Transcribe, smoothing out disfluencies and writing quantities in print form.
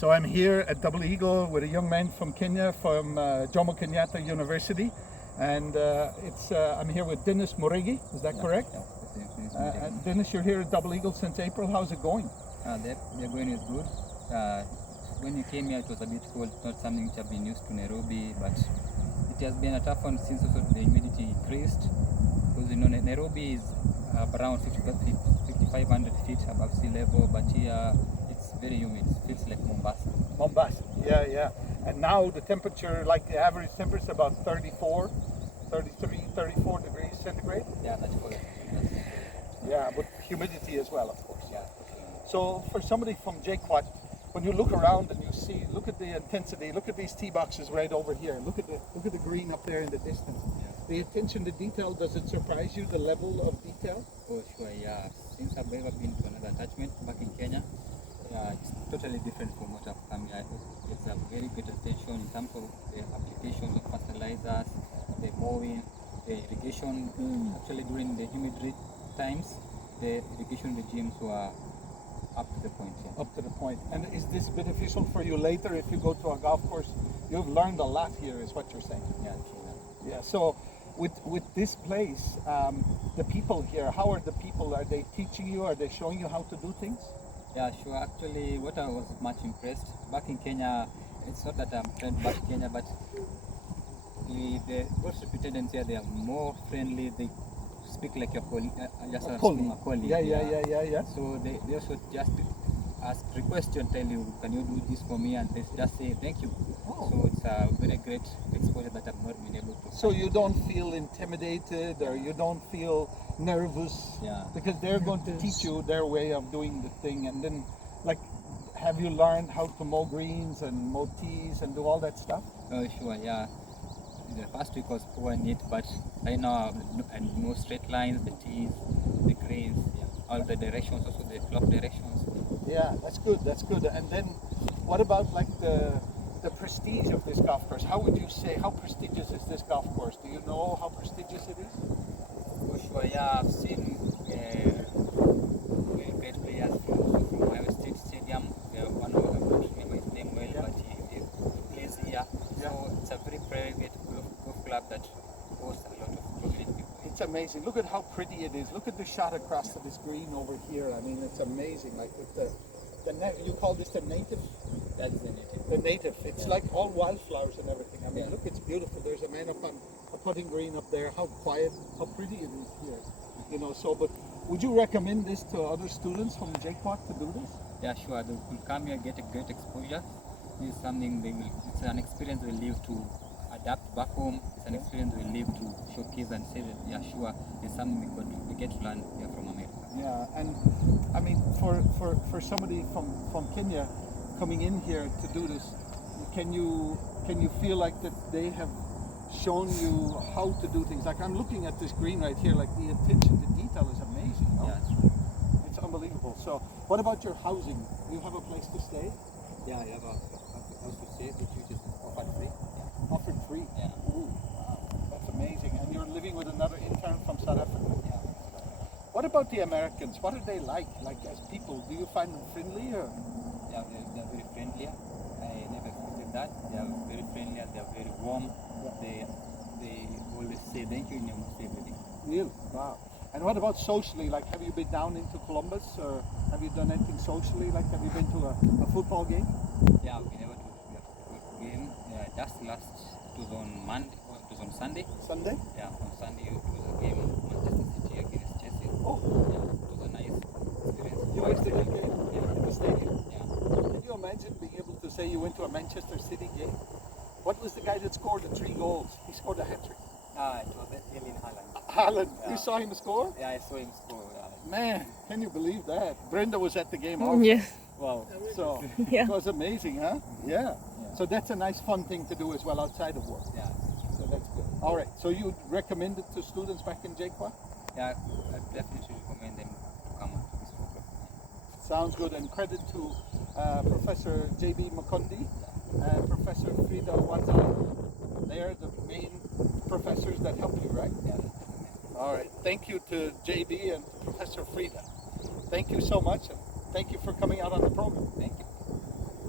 So I'm here at Double Eagle with a young man from Kenya, from Jomo Kenyatta University, and I'm here with Dennis Muregi. Is that correct? Yeah. Dennis, you're here at Double Eagle since April. How's it going? The going is good. When you came here, it was a bit cold, not something which I've been used to Nairobi, but it has been a tough one since also the humidity increased. Because Nairobi is around 5,500 feet above sea level, but here it's very humid. It feels like Mombasa. Mombasa, yeah. And now the temperature, like the average temperature, is about 34, 33, 34 degrees centigrade. Yeah, that's correct. Yeah, but humidity as well, of course. Yeah. So for somebody from JKUAT, when you look around and you see, look at the intensity, look at these tee boxes right over here, look at the green up there in the distance. Yeah. The attention to detail, does it surprise you, the level of detail? Oh, sure, yeah. Since I've ever been to another attachment back in Kenya, it's totally different from what I've come here. It's a very great attention in terms of the application of fertilizers, the mowing, the irrigation. Actually, during the humid times, the irrigation regimes were up to the point. Yeah. Up to the point. And is this beneficial for you later if you go to a golf course? You've learned a lot here, is what you're saying. Yeah, true. Yeah. So with this place, the people here, how are the people? Are they teaching you? Are they showing you how to do things? Yeah, sure. Actually, what I was much impressed back in Kenya, it's not that I'm friend back in Kenya, but the golf superintendents here, they are more friendly. They speak like your colleague, just a colleague. Yeah. So they also just ask, request you and tell you, can you do this for me? And they just say thank you. Oh. So it's a very great exposure that I've not been able to. So you don't feel intimidated or you don't feel nervous? Yeah. Because they're going to teach you their way of doing the thing, and then, like, have you learned how to mow greens and mow tees and do all that stuff? Oh, sure, yeah. The first week was poor and neat, but right now I know straight lines, the tees, the greens, all the directions, also the clock directions. Yeah, that's good. And then, what about like the prestige of this golf course? How would you say, how prestigious is this golf course? Do you know how prestigious it is? For sure, yeah. I've seen great players from Ohio State Stadium. One of them, I don't remember his name well, but he plays here. Yeah. So it's a very private golf club that hosts a lot of prominent people. It's amazing. Look at how pretty it is. Look at the shot across to this green over here. I mean, it's amazing. Like with you call this the native? That is the native. The native. It's like all wildflowers and everything. I mean, look, it's beautiful. There's a man up on a putting green up there. How quiet, how pretty it is here. You know. So, but would you recommend this to other students from JKUAT to do this? Yeah, sure. They will come here, get a great exposure. This is something it's an experience they live to adapt back home. It's an experience we live to showcase and say that, yeah, sure, it's something we get to learn here from America. Yeah, and I mean, for somebody from Kenya coming in here to do this, can you feel like that they have shown you how to do things? Like I'm looking at this green right here, like the attention to detail is amazing. No? Yeah, it's true. It's unbelievable. So, what about your housing? You have a place to stay? Yeah, I have a house to stay, which is offered free. Yeah. Offered free? Yeah. Ooh, wow, that's amazing. And you're living with another intern from South Africa? Yeah. What about the Americans? What are they like as people? Do you find them friendly or? Yeah, they're very friendly. I never expected that. They are very friendly and they are very warm. Yeah. They always say thank you in almost everything. Really? Wow. And what about socially? Like, have you been down into Columbus or have you done anything socially? Like, have you been to a football game? Yeah, I've been able to a football game. Just it was on Monday, it was on Sunday. Sunday? Yeah, on Sunday it was a game, Manchester City against Chelsea. Oh. Yeah, it was a nice experience. You went to the game? Yeah. At the stadium? Yeah. Can you imagine being able to say you went to a Manchester City game? What was the guy that scored the 3 goals? He scored a hat-trick. It was Erling Haaland. Haaland, Yeah. you saw him score? Yeah, I saw him score. Man, can you believe that? Brenda was at the game also. Yes. Wow. So Yeah. it was amazing, huh? Yeah. So that's a nice fun thing to do as well outside of work. Yeah. So that's good. All right. So you recommend it to students back in JKUAT? Yeah, I definitely recommend them to come to this program. Sounds good. And credit to Professor J.B. Makundi and Professor Frida Wanzala. They're the main professors that help you, right? Yeah. All right. Thank you to JB and Professor Frida. Thank you so much, and thank you for coming out on the program. Thank you.